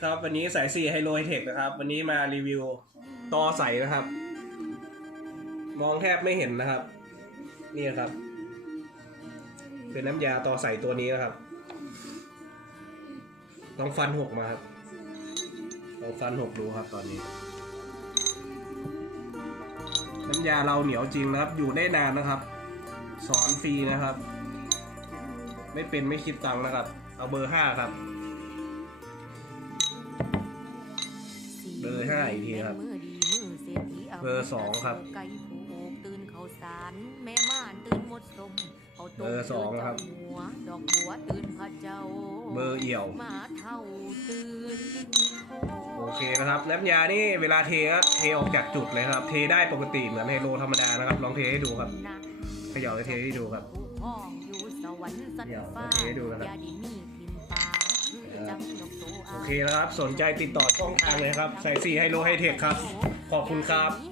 ครับวันนี้สายสี่ไฮโลเทคนะครับ วันนี้มารีวิวต่อใสนะครับ มองแทบไม่เห็นนะครับ นี่ครับ เป็นน้ำยาต่อใสตัวนี้นะครับต้องฟันหกมาครับลองฟันหกดูครับตอนนี้ น้ำยาเราเหนียวจริงนะครับ อยู่ได้นานนะครับ สอนฟรีนะครับ ไม่เป็นไม่คิดตังค์นะครับ เอาเบอร์ห้าครับ เบอร์ห้าอีกทีครับ เบอร์สองครับไก่ผูกตื่นเขาสารแม่ม่านตื่นหมดสมเขาต้มเบอร์สองครับตื่นเจ้าหัวดอกบัวตื่นพระเจ้าเบอร์เอี่ยวหมาเท่าตื่นกินโคโอเคนะครับน้ำยานี่เวลาเทก็เทออกจากจุดเลยครับ เทได้ปกติเหมือนไฮโลธรรมดานะครับ ลองเทให้ดูครับนะเขย่าเทให้ดูครับผู้ห้องอยู่สวรรค์สันเดี๋ยวฟ้าเทให้ดูนะครับ เคนะครับ สนใจติดต่อช่องทางเลยครับใส่สีไฮโลไฮเทคครับ ขอบคุณครับ